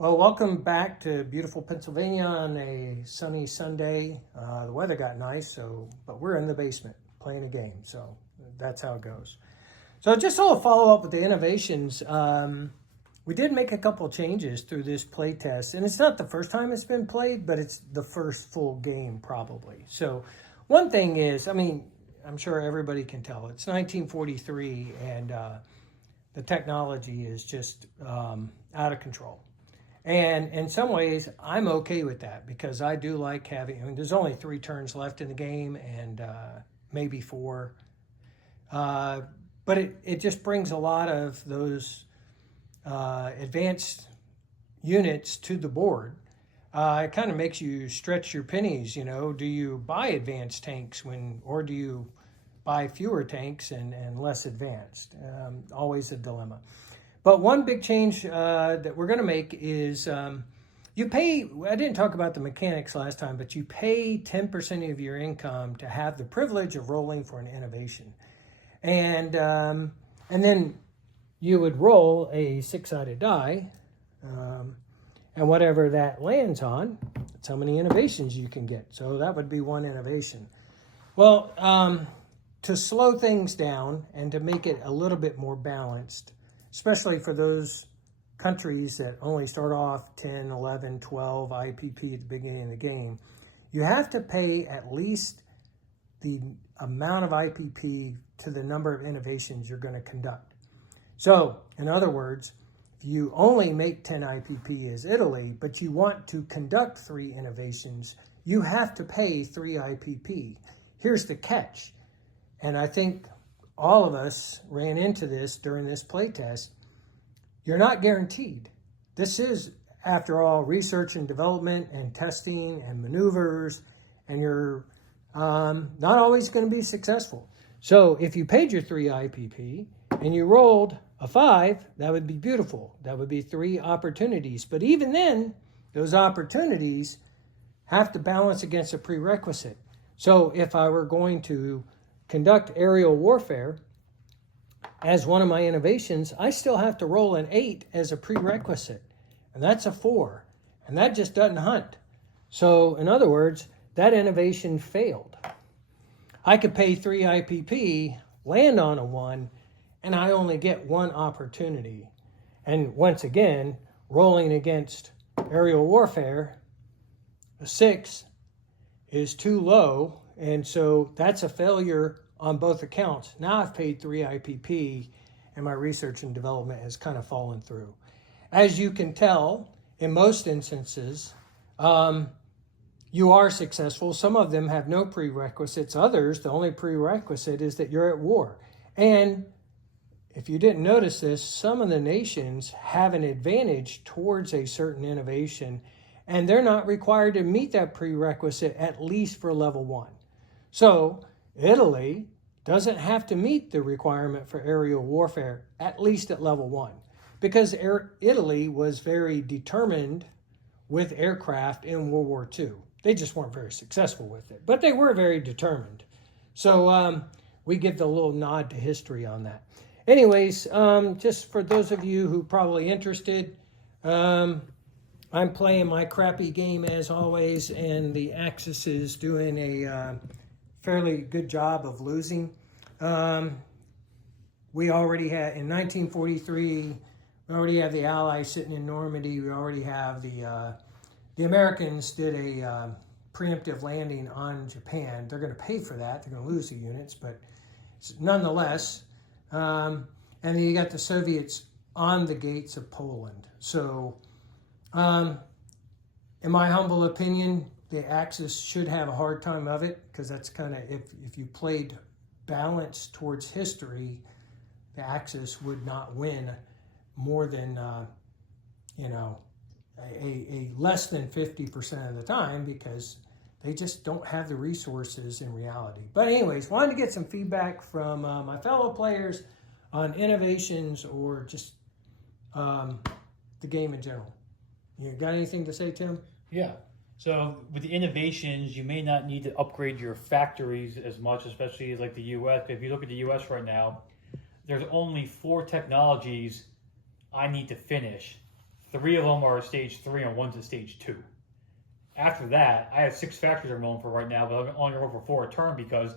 Well, welcome back to beautiful Pennsylvania on a sunny Sunday. The weather got nice, but we're in the basement playing a game, so that's how it goes. So just a little follow up with the innovations. We did make a couple changes through this play test, and it's not the first time it's been played, but it's the first full game probably. So one thing is, I'm sure everybody can tell, it's 1943, and the technology is just out of control. And in some ways, I'm okay with that because I do like having, there's only 3 turns left in the game and maybe 4. But it just brings a lot of those advanced units to the board. It kind of makes you stretch your pennies, do you buy advanced tanks or do you buy fewer tanks and less advanced? Always a dilemma. But one big change that we're going to make is you pay, I didn't talk about the mechanics last time, but you pay 10% of your income to have the privilege of rolling for an innovation. And then you would roll a 6-sided die, and whatever that lands on, that's how many innovations you can get. So that would be one innovation. Well, to slow things down and to make it a little bit more balanced, especially for those countries that only start off 10, 11, 12 IPP at the beginning of the game, you have to pay at least the amount of IPP to the number of innovations you're going to conduct. So, in other words, if you only make 10 IPP as Italy, but you want to conduct 3 innovations, you have to pay 3 IPP. Here's the catch, and I think all of us ran into this during this playtest. You're not guaranteed. This is, after all, research and development and testing and maneuvers, and you're not always going to be successful. So if you paid your 3 IPP and you rolled a 5, that would be beautiful. That would be 3 opportunities. But even then, those opportunities have to balance against a prerequisite. So if I were going to conduct aerial warfare as one of my innovations, I still have to roll an 8 as a prerequisite, and that's a 4, and that just doesn't hunt. So in other words, that innovation failed. I could pay 3 IPP, land on a 1, and I only get 1 opportunity. And once again, rolling against aerial warfare, a 6 is too low, and so that's a failure on both accounts. Now I've paid 3 IPP and my research and development has kind of fallen through. As you can tell, in most instances, you are successful. Some of them have no prerequisites. Others, the only prerequisite is that you're at war. And if you didn't notice this, some of the nations have an advantage towards a certain innovation, and they're not required to meet that prerequisite at least for level 1. So Italy doesn't have to meet the requirement for aerial warfare, at least at level 1, because Italy was very determined with aircraft in World War II. They just weren't very successful with it, but they were very determined. So we give the little nod to history on that. Anyways, just for those of you who are probably interested, I'm playing my crappy game as always, and the Axis is doing a fairly good job of losing. We already had, in 1943, we already have the Allies sitting in Normandy. We already have the Americans did a preemptive landing on Japan. They're going to pay for that. They're going to lose the units, but nonetheless. And then you got the Soviets on the gates of Poland. So, in my humble opinion, the Axis should have a hard time of it, because that's kind of, if you played balance towards history, the Axis would not win more than, a less than 50% of the time, because they just don't have the resources in reality. But anyways, wanted to get some feedback from my fellow players on innovations or just the game in general. You got anything to say, Tim? Yeah. So with the innovations, you may not need to upgrade your factories as much, especially like the U.S. If you look at the U.S. right now, there's only 4 technologies I need to finish 3 of them are stage 3 and one's at stage 2. After that, I have 6 factories I'm rolling for right now, but I'm only going to roll for 4 a turn because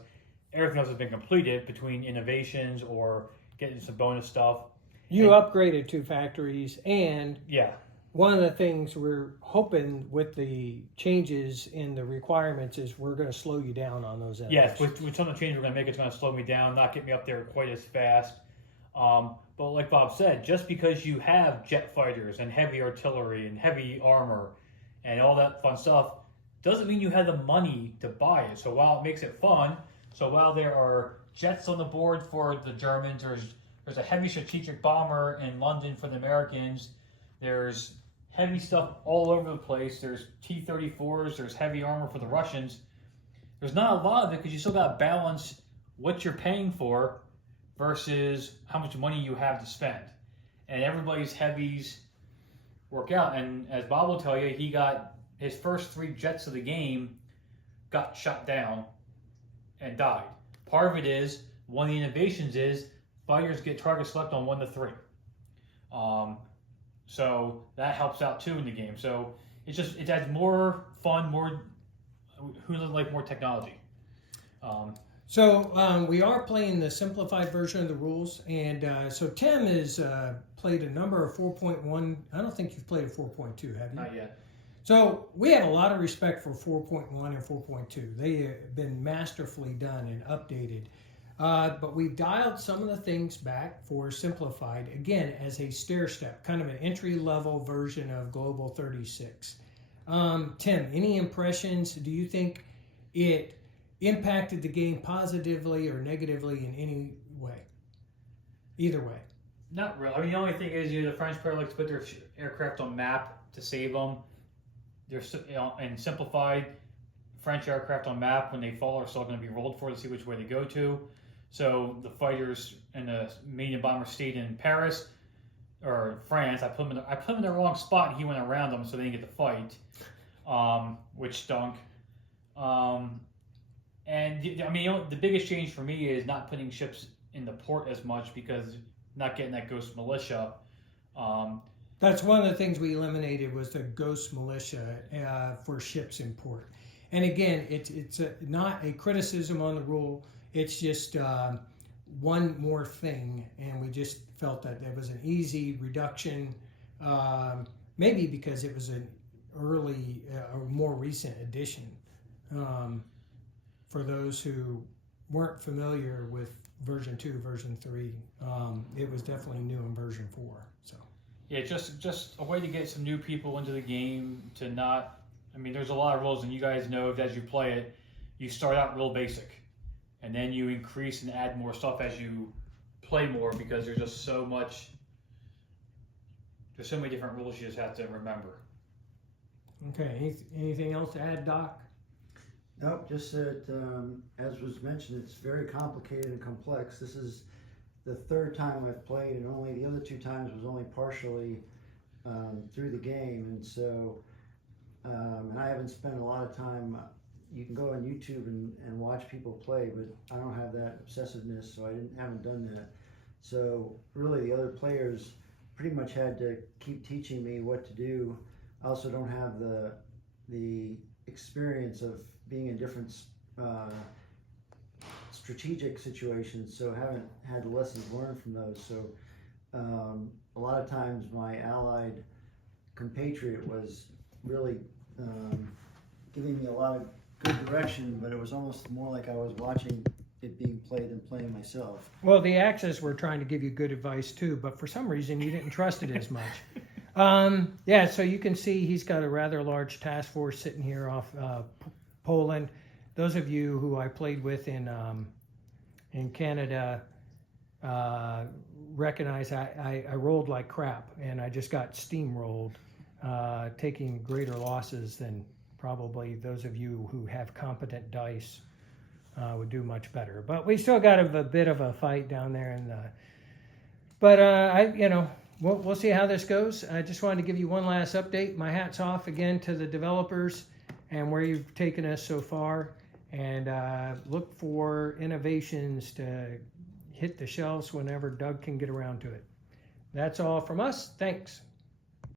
everything else has been completed between innovations or getting some bonus stuff. You upgraded 2 factories, and Yeah. one of the things we're hoping with the changes in the requirements is we're going to slow you down on those Yes, innovations. with some of the changes we're going to make, it's going to slow me down, not get me up there quite as fast. But like Bob said, just because you have jet fighters and heavy artillery and heavy armor and all that fun stuff, doesn't mean you have the money to buy it. So while it makes it fun, so while there are jets on the board for the Germans, there's a heavy strategic bomber in London for the Americans, there's heavy stuff all over the place, there's T-34s, there's heavy armor for the Russians. There's not a lot of it because you still got to balance what you're paying for versus how much money you have to spend. And everybody's heavies work out. And as Bob will tell you, he got his first 3 jets of the game got shot down and died. Part of it is, one of the innovations is, fighters get target select on 1 to 3. So that helps out too in the game. So it adds more fun, who doesn't like more technology? So we are playing the simplified version of the rules, and so Tim has played a number of 4.1. I don't think you've played a 4.2, have you? Not yet. So we have a lot of respect for 4.1 and 4.2. They have been masterfully done and updated. But we've dialed some of the things back for simplified, again, as a stair step, kind of an entry-level version of Global 36. Tim, any impressions? Do you think it impacted the game positively or negatively in any way? Either way. Not really. I mean, the only thing is, the French player likes to put their aircraft on map to save them. They're and simplified French aircraft on map when they fall are still going to be rolled for to see which way they go to. So the fighters and the medium bomber stayed in Paris or France. I put him in the wrong spot, and he went around them, so they didn't get to fight, which stunk. And I mean, the biggest change for me is not putting ships in the port as much because not getting that ghost militia. That's one of the things we eliminated was the ghost militia for ships in port. And again, it's not a criticism on the rule. It's just one more thing, and we just felt that there was an easy reduction, maybe because it was an early or more recent addition. For those who weren't familiar with version 2, version 3, it was definitely new in version 4. So yeah, just a way to get some new people into the game to not. I mean, there's a lot of rules, and you guys know that as you play it, you start out real basic. And then you increase and add more stuff as you play more because there's just so much. There's so many different rules you just have to remember. Okay. Anything else to add, Doc? Nope. Just that, as was mentioned, it's very complicated and complex. This is the 3rd time I've played, and only the other 2 times was only partially through the game, and so and I haven't spent a lot of time. You can go on YouTube and watch people play, but I don't have that obsessiveness, so I haven't done that. So really, the other players pretty much had to keep teaching me what to do. I also don't have the experience of being in different strategic situations, so haven't had lessons learned from those. So a lot of times, my allied compatriot was really giving me a lot of good direction, but it was almost more like I was watching it being played than playing myself. Well, the Axis were trying to give you good advice too, but for some reason you didn't trust it as much. Yeah, so you can see he's got a rather large task force sitting here off Poland. Those of you who I played with in Canada recognize I rolled like crap, and I just got steamrolled, taking greater losses than probably those of you who have competent dice would do much better. But we still got a bit of a fight down there, and we'll see how this goes. I just wanted to give you one last update. My hat's off again to the developers and where you've taken us so far, and look for innovations to hit the shelves whenever Doug can get around to it. That's all from us. Thanks.